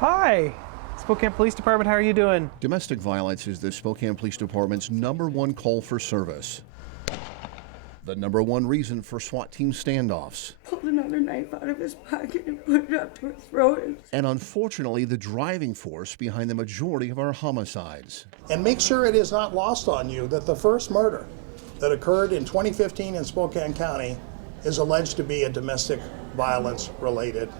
Hi, Spokane Police Department, how are you doing? Domestic violence is the Spokane Police Department's #1 call for service. The #1 reason for SWAT team standoffs. Pulled another knife out of his pocket and put it up to his throat. And unfortunately, the driving force behind the majority of our homicides. And make sure it is not lost on you that the first murder that occurred in 2015 in Spokane County is alleged to be a domestic violence related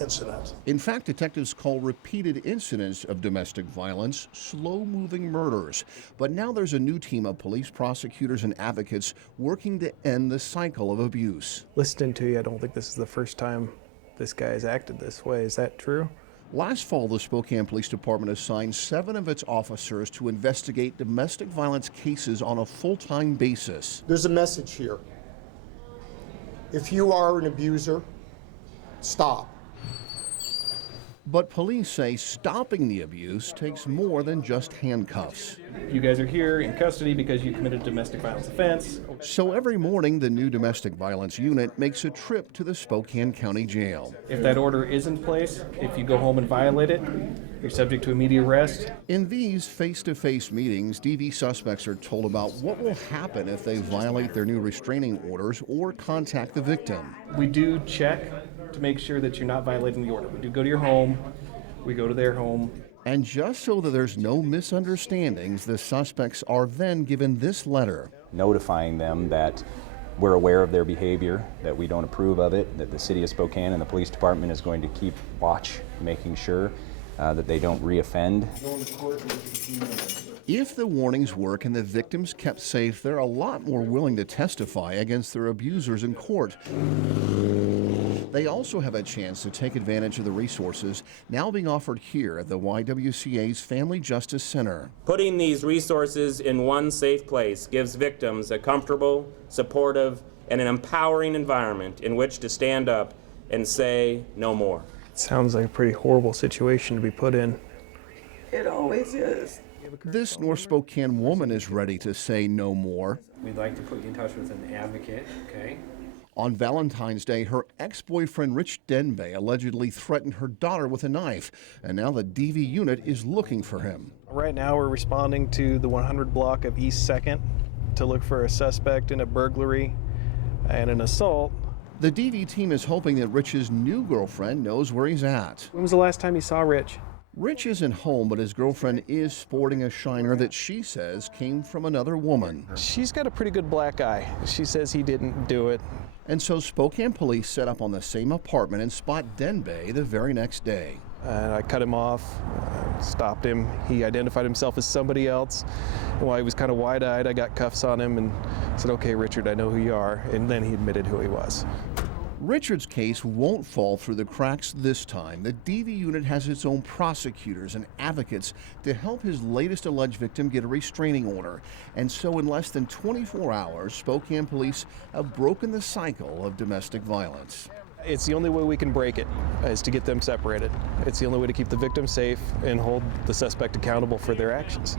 incident. In fact, detectives call repeated incidents of domestic violence slow-moving murders. But now there's a new team of police prosecutors and advocates working to end the cycle of abuse. Listening to you, I don't think this is the first time this guy has acted this way. Is that true? Last fall, the Spokane Police Department assigned 7 of its officers to investigate domestic violence cases on a full-time basis. There's a message here. If you are an abuser, stop. But police say stopping the abuse takes more than just handcuffs. You guys are here in custody because you committed a domestic violence offense. So every morning, the new domestic violence unit makes a trip to the Spokane County Jail. If that order is in place, if you go home and violate it, you're subject to immediate arrest. In these face-to-face meetings, DV suspects are told about what will happen if they violate their new restraining orders or contact the victim. We do check to make sure that you're not violating the order. We do go to your home, we go to their home. And just so that there's no misunderstandings, the suspects are then given this letter. Notifying them that we're aware of their behavior, that we don't approve of it, that the City of Spokane and the Police Department is going to keep watch, making sure that they don't reoffend. If the warnings work and the victims kept safe, they're a lot more willing to testify against their abusers in court. They also have a chance to take advantage of the resources now being offered here at the YWCA's Family Justice Center. Putting these resources in one safe place gives victims a comfortable, supportive, and an empowering environment in which to stand up and say no more. Sounds like a pretty horrible situation to be put in. It always is. This North Spokane woman is ready to say no more. We'd like to put you in touch with an advocate, okay? On Valentine's Day, her ex-boyfriend Rich Denbay allegedly threatened her daughter with a knife, and now the DV unit is looking for him. Right now we're responding to the 100 block of East 2nd to look for a suspect in a burglary and an assault. The DV team is hoping that Rich's new girlfriend knows where he's at. When was the last time you saw Rich? Rich isn't home, but his girlfriend is sporting a shiner that she says came from another woman. She's got a pretty good black eye. She says he didn't do it. And so Spokane police set up on the same apartment and spot Denbay the very next day. I cut him off, stopped him. He identified himself as somebody else. And while he was kind of wide-eyed, I got cuffs on him and said, "Okay, Richard, I know who you are." And then he admitted who he was. Richard's case won't fall through the cracks this time. The DV unit has its own prosecutors and advocates to help his latest alleged victim get a restraining order. And so in less than 24 hours, Spokane police have broken the cycle of domestic violence. It's the only way we can break it, is to get them separated. It's the only way to keep the victim safe and hold the suspect accountable for their actions.